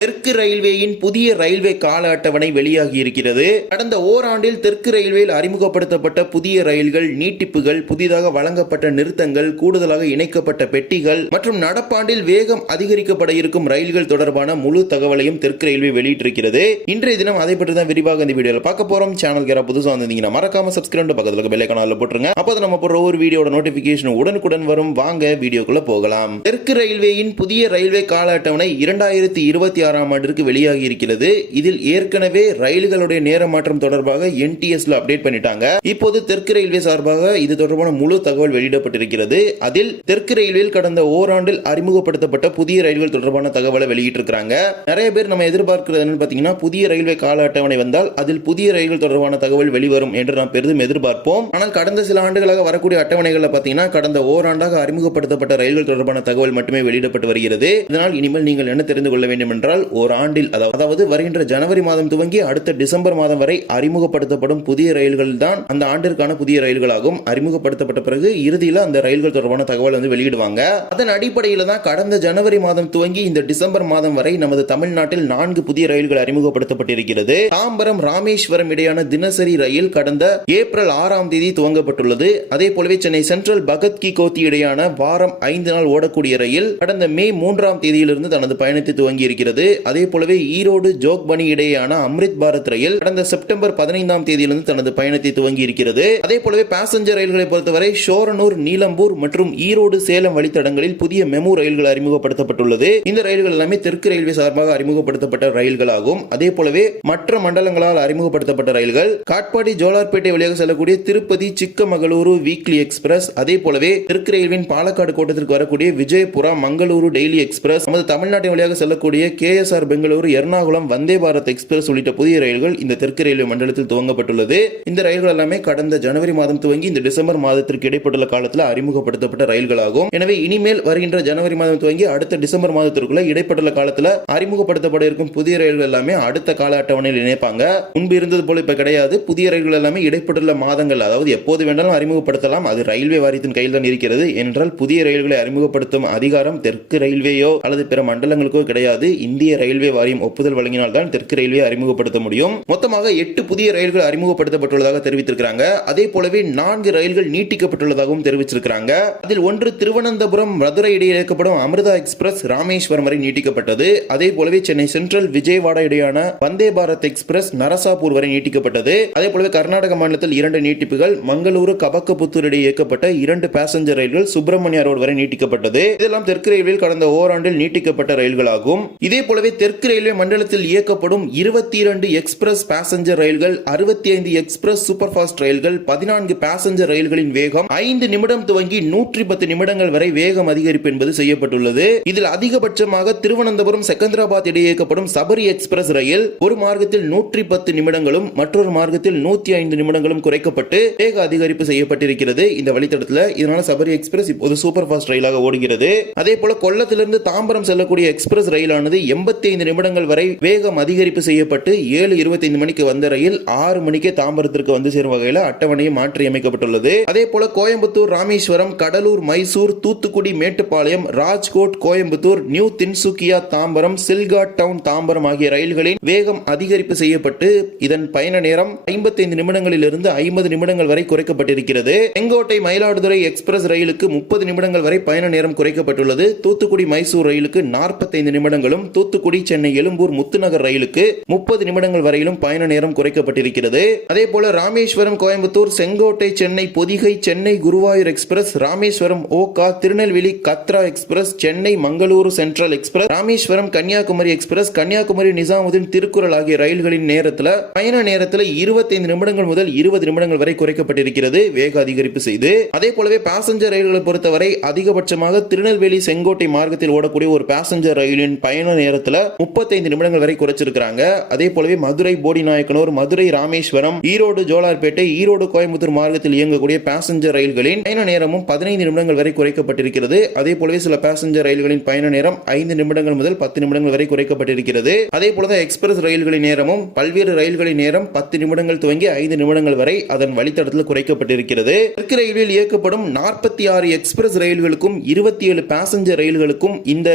தெற்கு ரயில்வேயின் புதிய ரயில்வே கால அட்டவணை வெளியாகி இருக்கிறது. கடந்த ஓராண்டில் தெற்கு ரயில்வேயில் அறிமுகப்படுத்தப்பட்ட புதிய ரயில்கள், நீட்டிப்புகள், புதிதாக வழங்கப்பட்ட நிறுத்தங்கள், கூடுதலாக இணைக்கப்பட்ட பெட்டிகள் மற்றும் நடப்பாண்டில் வேகம் அதிகரிக்கப்பட இருக்கும் ரயில்கள் தொடர்பான முழு தகவலையும் தெற்கு ரயில்வே வெளியிட்டிருக்கிறது. இன்றைய தினம் அதை பற்றி தான் விரிவாக இந்த வீடியோவில் பார்க்க போறோம். சேனலுக்கு யாராவது புதுசாக வந்திருந்தீங்கன்னா மறக்காம சப்ஸ்கிரைப் பக்கத்தில் பெல் ஐகானை போட்டுருங்க. அப்போது நம்ம போற ஒரு வீடியோட நோட்டிபிகேஷன் உடனுக்குடன் வரும். வாங்க வீடியோக்குள்ள போகலாம். தெற்கு ரயில்வேயின் புதிய ரயில்வே கால அட்டவணை 2026 ஆண்டிற்கு வெளியாகி இருக்கிறது. இதில் ஏற்கனவே ரயில்களுடைய நேர மாற்றம் தொடர்பாக NTSல அப்டேட் பண்ணிட்டாங்க. இப்போது தெற்கு ரயில்வே சார்பாக இது தொடர்பான முழு தகவல் வெளியிடப்பட்டிருக்கிறது. அதில் தெற்கு ரயில்வேயில் கடந்த ஓராண்டில் அறிமுகப்படுத்தப்பட்ட புதிய ரயில்கள் தொடர்பான தகவலை வெளியிட்டிருக்கிறாங்க. நிறைய பேர் நம்ம எதிர்பார்க்கிறது என்னன்னு பாத்தீங்கன்னா, புதிய ரயில்வே கால அட்டவணை வந்தால் அதில் புதிய ரயில்கள் தொடர்பான தகவல் வெளிவரும் என்று நாம் பெரிதும் எதிர்பார்ப்போம். ஆனால் கடந்த சில ஆண்டுகளாக வரக்கூடிய அட்டவணைகள் பாத்தீங்கன்னா, கடந்த ஓராண்டாக அறிமுகப்படுத்தப்பட்ட ரயில்கள் தொடர்பான தகவல் மட்டுமே வெளியிடப்பட்டு வருகிறது. இதனால் இனிமேல் நீங்கள் என்ன தெரிந்து கொள்ள வேண்டும் என்றால், ஒரு ஆண்டில் அதாவது வருகின்ற ஜனவரி மாதம் துவங்கி அடுத்த டிசம்பர் மாதம் வரை அறிமுகப்படுத்தப்படும் புதிய ரயில்கள் தான் அந்த ஆண்டிற்கான புதிய ரயில்களாகும். அறிமுகப்படுத்தப்பட்ட பிறகு இறுதியில் அந்த ரயில்கள் தொடர்பான தகவல் வெளியிடுவாங்க. அதன் அடிப்படையில் தான் கடந்த ஜனவரி மாதம் துவங்கி இந்த டிசம்பர் மாதம் வரை நமது தமிழ்நாட்டில் 4 புதிய ரயில்கள் அறிமுகப்படுத்தப்பட்டிருக்கிறது. தாம்பரம் ராமேஸ்வரம் இடையான தினசரி ரயில் கடந்த ஏப்ரல் 6ஆம் தேதி துவங்கப்பட்டுள்ளது. அதே போலவே சென்னை சென்ட்ரல் பகத் கி கோத்தி இடையான வாரம் 5 நாள் ஓடக்கூடிய ரயில் கடந்த மே 3ஆம் தேதியிலிருந்து தனது பயணத்தை துவங்கி இருக்கிறது. அதே போலவே ஈரோடு ஜோக்பனி இடையேயான அம்ரித் பாரத் ரயில் கடந்த செப்டம்பர் 15ஆம் தேதியிலிருந்து தனது பயணத்தை துவங்கி இருக்கிறது. அதே போலவே பாசஞ்சர் ரயில்களை பொறுத்தவரை ஷோரனூர், நீலம்பூர் மற்றும் ஈரோடு சேலம் வழித்தடங்களில் புதிய மெமு ரயில்கள் அறிமுகப்படுத்தப்பட்டுள்ளது. இந்த ரயில்கள் எல்லாமே தெற்கு ரயில்வே சார்பாக அறிமுகப்படுத்தப்பட்ட ரயில்கள் ஆகும். அதே போலவே மற்ற மண்டலங்களால் அறிமுகப்படுத்தப்பட்ட ரயில்கள் காட்பாடி ஜோலார்பேட்டை வழியாக செல்லக்கூடிய திருப்பதி சிக்கமகளூரு வீக்லி எக்ஸ்பிரஸ், அதே போலவே தெற்கு ரயில்வேயின் பாலக்காடு கோட்டத்திற்கு வரக்கூடிய விஜயபுரா மங்களூரு டெய்லி எக்ஸ்பிரஸ், நமது தமிழ்நாட்டின் வழியாக செல்லக்கூடிய KSR பெங்களூரு எர்ணாகுளம் வந்தே பாரத் எக்ஸ்பிரஸ் உள்ளிட்ட புதிய ரயில்கள் இந்த தெற்கு ரயில்வே மண்டலத்தில் துவங்கப்பட்டுள்ளது. இந்த ரயில்கள் எல்லாமே கடந்த ஜனவரி மாதம் துவங்கி இந்த டிசம்பர் மாதத்திற்கு இடைப்பட்டுள்ள காலத்தில் அறிமுகப்படுத்தப்பட்ட ரயில்கள் ஆகும். எனவே இனிமேல் வருகின்ற ஜனவரி மாதம் துவங்கி அடுத்த டிசம்பர் மாதத்திற்குள்ள இடைப்பட்டுள்ள காலத்தில் அறிமுகப்படுத்தப்பட இருக்கும் புதிய ரயில்கள் எல்லாமே அடுத்த கால அட்டவணையில் இணைப்பாங்க. முன்பு இருந்தது போல இப்ப கிடையாது. புதிய ரயில்கள் எல்லாமே இடைப்பட்டுள்ள மாதங்கள், அதாவது எப்போது வேண்டாலும் அறிமுகப்படுத்தலாம். அது ரயில்வே வாரியத்தின் கையில் தான் இருக்கிறது. என்றால் புதிய ரயில்களை அறிமுகப்படுத்தும் அதிகாரம் தெற்கு ரயில்வேயோ அல்லது பிற மண்டலங்களுக்கோ கிடையாது. இந்திய ரயில்வே வாரியம் ஒப்புதல் வழங்கினால் தான் தெற்கு ரயில்வே அறிமுகப்படுத்த முடியும். மொத்தமாக 8 புதிய ரயில்கள் அறிமுகப்படுத்தப்பட்டுள்ளதாக தெரிவித்திருக்கிறாங்க. அதே போலவே 4 ரயில்கள் நீட்டிக்கப்பட்டுள்ளதாகவும் தெரிவிச்சிருக்கிறாங்க. அதில் ஒன்று திருவனந்தபுரம் மதுரை இடையே இயக்கப்படும் அமிர்தா எக்ஸ்பிரஸ் ராமேஸ்வரம் வரை நீட்டிக்கப்பட்டது. அதே போலவே சென்னை சென்ட்ரல் விஜயவாடா இடையான வந்தே பாரத் எக்ஸ்பிரஸ் நரசாபூர் வரை நீட்டிக்கப்பட்டது. அதே போலவே கர்நாடக மாநிலத்தில் 2 நீட்டிப்புகள், மங்களூரு கபக்கபுத்தூர் இடையே இயக்கப்பட்ட 2 பாசஞ்சர் ரயில்கள் சுப்பிரமணியா ரோடு வரை நீட்டிக்கப்பட்டது. இதெல்லாம் தெற்கு ரயில்வேயில் கடந்த ஓராண்டில் நீட்டிக்கப்பட்ட ரயில்கள் ஆகும். இதே போலவே தெற்கு ரயில்வே மண்டலத்தில் இயக்கப்படும் 22 எக்ஸ்பிரஸ் பாசஞ்சர் ரயில்கள், 65 எக்ஸ்பிரஸ் சூப்பர் ஃபாஸ்ட் ரயில்கள், 14 பாசஞ்சர் ரயில்களின் வேகம் 5 நிமிடம் துவங்கி 110 நிமிடங்கள் வரை வேகம் அதிகரிப்பு என்பது செய்யப்பட்டுள்ளது. இதில் அதிகபட்சமாக திருவனந்தபுரம் செகந்திராபாத் இடையே இயக்கப்படும் சபரி எக்ஸ்பிரஸ் ரயில் ஒரு மார்க்கத்தில் 110 நிமிடங்களும் மற்றொரு மார்க்கத்தில் 105 நிமிடங்களும் குறைக்கப்பட்டு வேக அதிகரிப்பு செய்யப்பட்டிருக்கிறது இந்த வழித்தடத்தில். இதனால சபரி எக்ஸ்பிரஸ் இப்போது சூப்பர் ஃபாஸ்ட் ரயிலாக ஓடுகிறது. அதே போல கொல்லத்திலிருந்து தாம்பரம் செல்லக்கூடிய எக்ஸ்பிரஸ் ரயிலானது 85 நிமிடங்கள் வரை வேகம் அதிகரிப்பு செய்யப்பட்டு 7:25 மணிக்கு வந்த ரயில் 6 மணிக்கே தாம்பரத்திற்கு வந்து சேரும் வகையில் அட்டவணையை மாற்றி அமைக்கப்பட்டுள்ளது. அதே போல கோயம்புத்தூர், ராமேஸ்வரம், கடலூர், மைசூர், தூத்துக்குடி, மேட்டுப்பாளையம், ராஜ்கோட், கோயம்புத்தூர், நியூ தின்சுக்கியா தாம்பரம், சில்காட் டவுன் தாம்பரம் ஆகிய ரயில்களின் வேகம் அதிகரிப்பு செய்யப்பட்டு இதன் பயண நேரம் 55 நிமிடங்களில் இருந்து 50 நிமிடங்கள் வரை குறைக்கப்பட்டிருக்கிறது. செங்கோட்டை மயிலாடுதுறை எக்ஸ்பிரஸ் ரயிலுக்கு 30 நிமிடங்கள் வரை பயண நேரம் குறைக்கப்பட்டுள்ளது. தூத்துக்குடி மைசூர் ரயிலுக்கு 45 நிமிடங்களும், தூத்துக்குடி சென்னை எழும்பூர் முத்துநகர் ரயிலுக்கு 30 நிமிடங்கள் வரையிலும் பயண நேரம் குறைக்கப்பட்டிருக்கிறது. அதே போல Rameswaram, Coimbatore, Sengottai, Chennai Pothigai, Chennai Guruvayur express, Rameswaram Okha, Tirunelveli Katra express, Chennai Mangaluru central express, Rameswaram Kanyakumari express, Kanyakumari Nizamuddin Thirukkural ஆகிய ரயில்களின் நேரத்தில் பயண நேரத்தில் 25 நிமிடங்கள் முதல் 20 நிமிடங்கள் வரை குறைக்கப்பட்டிருக்கிறது வேக அதிகரிப்பு செய்து. அதே போலவே பாசஞ்சர் ரயில்களை பொறுத்தவரை அதிகபட்சமாக திருநெல்வேலி செங்கோட்டை மார்க்கத்தில் ஓடக்கூடிய ஒரு பாசஞ்சர் ரயிலின் பயண நேரத்தில் 35 நிமிடங்கள் வரை குறைச்சிருக்காங்க. அதே போலவே மதுரை போடிநாயக்கனூர், மதுரை ராமேஸ்வரம், ஈரோடு ஜோலார்பேட்டை, ஈரோடு கோயம்புத்தூர் மார்க்கத்தில் இயங்கக்கூடிய பாசஞ்சர் ரயில்களின் பயண நேரமும் 15 நிமிடங்கள் வரை குறைக்கப்பட்டிருக்கிறது. அதே போலவே சில பாசஞ்சர் ரயில்களின் பயண நேரம் 5 நிமிடங்கள் முதல் 10 நிமிடங்கள் வரை குறைக்கப்பட்டிருக்கிறது. அதே போலதான் எக்ஸ்பிரஸ் ரயில்களின் நேரமும் பல்வேறு ரயில்களின் நேரம் 10 நிமிடங்கள் துவங்கி 5 நிமிடங்கள் வரை அதன் வழித்தடத்தில் குறைக்கப்பட்டிருக்கிறது. தெற்கு ரயில்வேயில் இயக்கப்படும் 46 எக்ஸ்பிரஸ் ரயில்களுக்கும் 27 பாசஞ்சர் ரயில்களுக்கும் இந்த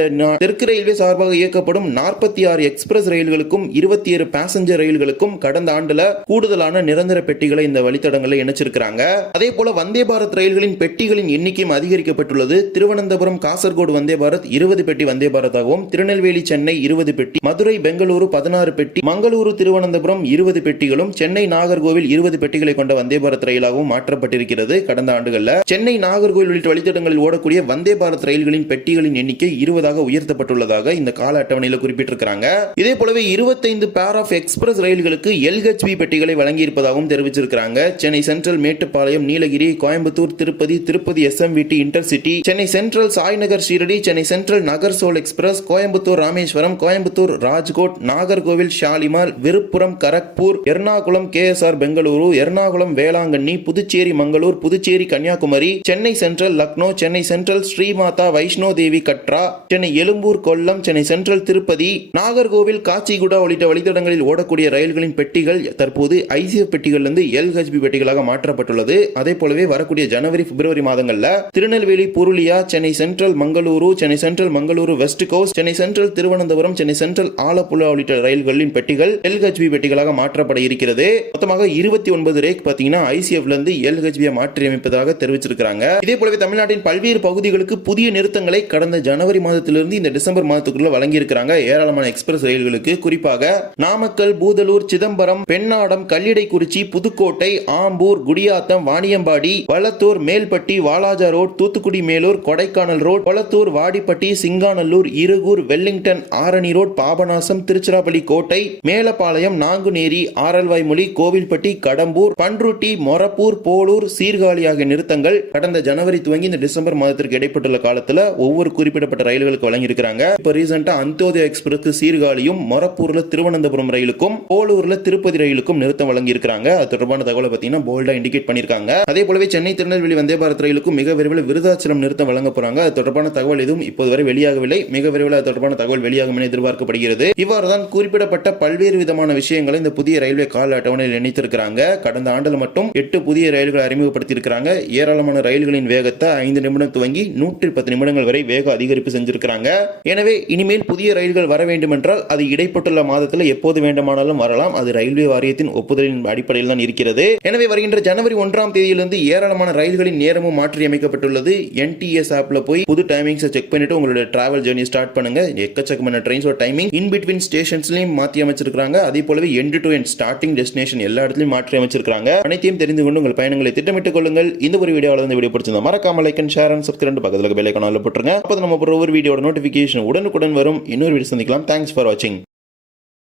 தெற்கு ரயில்வே சார்பாக இயக்கப்படும் இயக்கப்படும் 46 எக்ஸ்பிரஸ் ரயில்களுக்கும் 27 பேசஞ்சர் ரயில்களுக்கும் கடந்த ஆண்டுல கூடுதலான நிரந்தர பெட்டிகளை இந்த வழித்தடங்களில் இணைச்சிருக்காங்க. அதே போல வந்தே பாரத் ரயில்களின் பெட்டிகளின் எண்ணிக்கையும் அதிகரிக்கப்பட்டுள்ளது. திருவனந்தபுரம் காசர்கோடு வந்தே பாரத் 20 பெட்டி வந்தே பாரதாகவும், திருநெல்வேலி சென்னை 20 பெட்டி, மதுரை பெங்களூரு 16 பெட்டி, மங்களூரு திருவனந்தபுரம் 20 பெட்டிகளும், சென்னை நாகர்கோவில் 20 பெட்டிகளை கொண்ட வந்தே பாரத் ரயிலாகவும் மாற்றப்பட்டிருக்கிறது. கடந்த ஆண்டுகளில் சென்னை நாகர்கோவில் உள்ளிட்ட வழித்தடங்களில் ஓடக்கூடிய வந்தே பாரத் ரயில்களின் பெட்டிகளின் எண்ணிக்கை 20ஆக உயர்த்தப்பட்டுள்ளதாக இந்த கால அட்டவணையில் குறிப்பிட்டிருக்கிறாங்க. இதே போலவே 25 பேர் ஆஃப் எக்ஸ்பிரஸ் ரயில்களுக்கு LHB பெட்டிகளை வழங்கி இருப்பதாகவும் தெரிவிச்சிருக்கிறாங்க. Chennai central Mettupalayam Nilgiri, Coimbatore Tirupati, Tirupati SMVT intercity, Chennai central Sainagar Shirdi, Chennai central நகர்சோல் express, Coimbatore Rameswaram, Coimbatore Rajkot, Nagercoil Shalimar, விருப்புரம் Kharagpur, Ernakulam KSR Bengaluru, Ernakulam Velankanni, Puducherry Mangalore, Puducherry Kanyakumari, Chennai central Lucknow, Chennai central Srimatha Vaishno Devi Katra, Chennai Egmore Kollam, Chennai central Tirupati, Nagercoil Kacheguda உள்ளிட்ட வழித்தடங்களில் ஓடக்கூடிய ரயில்களின் பெட்டிகள் தற்போது ICF பெட்டிகளிலிருந்து LHB பெட்டிகளாக மாற்றப்பட்டுள்ளது. அதே போலவே வரக்கூடிய ஜனவரி பிப்ரவரி மாதங்கள்ல Tirunelveli Purulia, Chennai central Mangaluru, Chennai central Mangaluru west coast, Chennai central Thiruvananthapuram, Chennai central Alappuzha உள்ளிட்ட ரயில்களின் பெட்டிகள் LHB பெட்டிகளாக மாற்றப்பட இருக்கிறது. மொத்தமாக 29 ரேக் பாத்தீங்கன்னா ICFல இருந்து LHB மாற்றி அமைப்பதாக தெரிவிச்சிருக்காங்க. இதே போலவே தமிழ்நாட்டின் பல்வேறு பகுதிகளுக்கு புதிய நிறுத்தங்களை கடந்த ஜனவரி மாதத்திலிருந்து இந்த டிசம்பர் மாதத்துக்குள்ள வழங்கி இருக்காங்க. ஏராளமான எக்ஸ்பிரஸ் ரயில்களுக்கு குறிப்பாக Namakkal, Budalur, Chidambaram, Pennadam, Kallidaikurichi, Pudukkottai, Ambur, Gudiyattam, Vaniyambadi, Valathur, Melpatti, Walajah road, Thoothukudi Melur, Kodaikanal road, Kolathur, Vadipatti, Singanallur, Irugur, Wellington, Arani road, Papanasam, Tiruchirappalli Kottai, Melapalayam, Nanguneri, Aralvaimozhi, Kovilpatti, Kadambur, Panruti, Morappur, Polur, Sirkazhi ஆகிய நிறுத்தங்கள் கடந்த ஜனவரி துவங்கி இந்த டிசம்பர் மாதத்திற்கு இடைப்பட்டுள்ள காலத்துல ஒவ்வொரு குறிப்பிடப்பட்ட ரயில்களுக்கு வழங்கியிருக்கிறாங்க. இப்ப ரீசெண்டா அந்தோதயா எக்ஸ்பிரஸ் சீர்காழியும், மொரப்பூர்ல திருவனந்தபுரம் ரயிலுக்கும், போலூர்ல திருப்பதி ரயிலுக்கும் நிறுத்தம் வழங்கி இருக்காங்க. அது தொடர்பான தகவலை பார்த்தீங்கன்னா போல்டா இண்டிகேட் பண்ணிருக்காங்க. அதே போலவே சென்னை திருநெல்வேலி வந்தே பாரத் ரயிலுக்கும் மிக விரைவில் விருதாச்சலம் நிறுத்தம் வழங்க போறாங்க. அது தொடர்பான தகவல் எதுவும் இப்போது வரை வெளியாகவில்லை. மிக விரைவில் அது தொடர்பான தகவல் வெளியாகும் என எதிர்பார்க்கப்படுகிறது. இவ்வாறுதான் குறிப்பிடப்பட்ட பல்வேறு விதமான விஷயங்களை இந்த புதிய ரயில்வே கால அட்டவணையில் இணைத்திருக்கிறாங்க. கடந்த ஆண்டில் மட்டும் 8 புதிய ரயில்களை அறிமுகப்படுத்தி இருக்கிறாங்க. ஏராளமான ரயில்களின் வேகத்தை 5 நிமிடம் துவங்கி 110 நிமிடங்கள் வரை வேக அதிகரிப்பு செஞ்சிருக்கிறாங்க. எனவே இனிமேல் புதிய ரயில்கள் வர வேண்டும் என்றால் அது இடைப்பட்டுள்ள மாதத்தில் எப்போது வேண்டுமானாலும் வரலாம். அது ரயில்வே வாரியத்தின் ஒப்புதலின் அடிப்படையில் தான் இருக்கிறது. எனவே வருகின்ற ஜனவரி 1ஆம் தேதியிலிருந்து ஏராளமான ரயில்களின் நேரமும் மாற்றி அமைக்கப்பட்டுள்ளது. NTS ஆப்ல போய் புது டைமிங்ஸ் செக் பண்ணிட்டு உங்களோட டிராவல் ஜர்னி ஸ்டார்ட் பண்ணுங்க. எக்கச்சக்கமான ட்ரெயின்ஸோட டைமிங் இன் பிட்வீன் ஸ்டேஷன்ஸ்லயும் மாற்றி அமைச்சிருக்காங்க. அதே போலவே end to end starting destination எல்லா இடத்துலயும் மாற்றி அமைச்சிருக்காங்க. அனைத்தையும் தெரிந்து கொண்டு உங்கள் பயணங்களை திட்டமிட்டுக் கொள்ளுங்கள். இந்த ஒரு வீடியோவில் இந்த வீடியோ பிடிச்சிருந்தா மறக்காம like and share and subscribe பக்கத்துல பெல் ஐகான் ஆல்ல போட்டுருங்க. அப்போ நம்ம ஒவ்வொரு வீடியோட நோட்டிபிகேஷன் உடனுக்குடன் வரும். இன்னொரு வீடியோ சந்திக்கலாம். தேங்க்ஸ் ஃபார் வாட்சிங்.